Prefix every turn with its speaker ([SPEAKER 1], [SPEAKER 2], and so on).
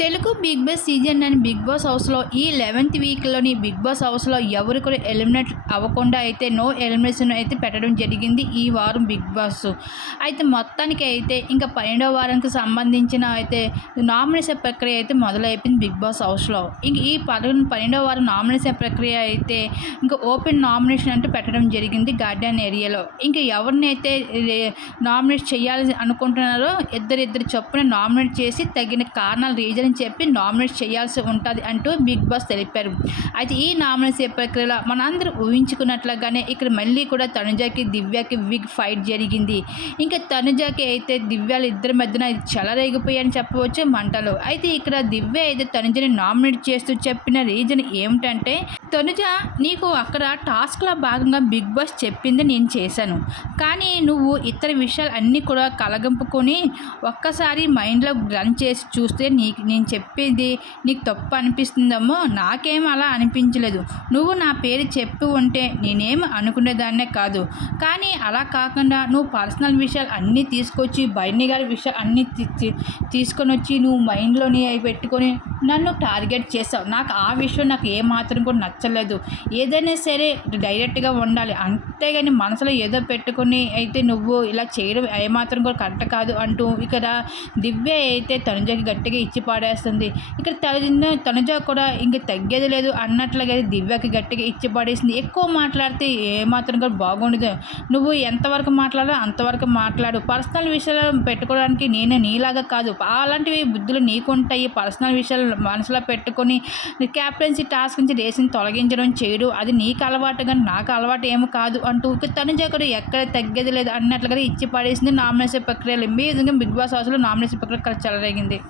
[SPEAKER 1] Telugu big boss season and big boss హౌస్లో ఈ eleventh వీక్లోని big boss హౌస్లో ఎవరు కూడా ఎలిమినేట్ అవ్వకుండా అయితే నో ఎలిమినేషన్ అయితే పెట్టడం జరిగింది ఈ వారం బిగ్ బాస్. అయితే మొత్తానికి అయితే ఇంకా పన్నెండవ వారానికి సంబంధించిన అయితే నామినేషన్ ప్రక్రియ అయితే మొదలైపోయింది బిగ్ బాస్ హౌస్లో. ఇంక ఈ పదకొండు పన్నెండవ వారం నామినేషన్ ప్రక్రియ అయితే ఇంకా ఓపెన్ నామినేషన్ అంటూ పెట్టడం జరిగింది గార్డెన్ ఏరియాలో. ఇంకా ఎవరినైతే నామినేట్ చేయాలి అనుకుంటున్నారో ఇద్దరిద్దరు చొప్పున నామినేట్ చేసి తగిన కారణాలు రీజన్ అని చెప్పి నామినేట్ చేయాల్సి ఉంటుంది అంటూ బిగ్ బాస్ తెలిపారు. అయితే ఈ నామినేషన్ ప్రక్రియలో మనందరూ ఊహించుకున్నట్లుగానే ఇక్కడ మళ్ళీ కూడా తనుజాకి దివ్యకి బిగ్ ఫైట్ జరిగింది. ఇంకా తనుజాకి అయితే దివ్యాలు ఇద్దరి మధ్యన చెలరేగిపోయాయని చెప్పవచ్చు మంటలు. అయితే ఇక్కడ దివ్య అయితే తనుజని నామినేట్ చేస్తూ చెప్పిన రీజన్ ఏమిటంటే తనుజ నీకు అక్కడ టాస్క్లో భాగంగా బిగ్ బాస్ చెప్పింది నేను చేశాను. కానీ నువ్వు ఇతర విషయాలు అన్నీ కూడా కలగంపుకొని ఒక్కసారి మైండ్లో రన్ చేసి చూస్తే నీకు నేను చెప్పేది నీకు తప్పు అనిపిస్తుందేమో నాకేం అలా అనిపించలేదు. నువ్వు నా పేరు చెప్పి ఉంటే నేనేం అనుకునేదాన్నే కాదు. కానీ అలా కాకుండా నువ్వు పర్సనల్ విషయాలు అన్నీ తీసుకొచ్చి బైని గారి విషయాలు అన్నీ తీసుకొని వచ్చి నువ్వు మైండ్లోని అవి పెట్టుకొని నన్ను టార్గెట్ చేసావు. నాకు ఆ విషయం నాకు ఏమాత్రం కూడా నచ్చలేదు. ఏదైనా సరే డైరెక్ట్గా ఉండాలి. అంతేగాని మనసులో ఏదో పెట్టుకొని అయితే నువ్వు ఇలా చేయడం ఏమాత్రం కూడా కరెక్ట్ కాదు అంటూ ఇక్కడ దివ్య అయితే తనుజకి గట్టిగా ఇచ్చి పాడేస్తుంది. ఇక్కడ తన తనుజ కూడా ఇంక తగ్గేది లేదు అన్నట్లుగా దివ్యకి గట్టిగా ఇచ్చి పడేసింది. ఎక్కువ మాట్లాడితే ఏమాత్రం కూడా బాగుండదు. నువ్వు ఎంతవరకు మాట్లాడాలో అంతవరకు మాట్లాడు. పర్సనల్ విషయాలు పెట్టుకోవడానికి నేను నీలాగా కాదు. అలాంటివి బుద్ధులు నీకుంటాయి. పర్సనల్ విషయాలు మనసులో పెట్టుకొని క్యాప్టెన్సీ టాస్క్ నుంచి రేసింగ్ తొలగించడం చేయడు అది నీకు అలవాటు కానీ నాకు అలవాటు ఏమి కాదు అంటూ తను కూడా ఎక్కడ తగ్గేది లేదు అన్నట్లుగా ఇచ్చి పడేసింది నామినేషన్ ప్రక్రియలు. మీ విధంగా బిగ్ బాస్ హౌస్లో నామినేషన్ ప్రక్రియ చెలరేగింది.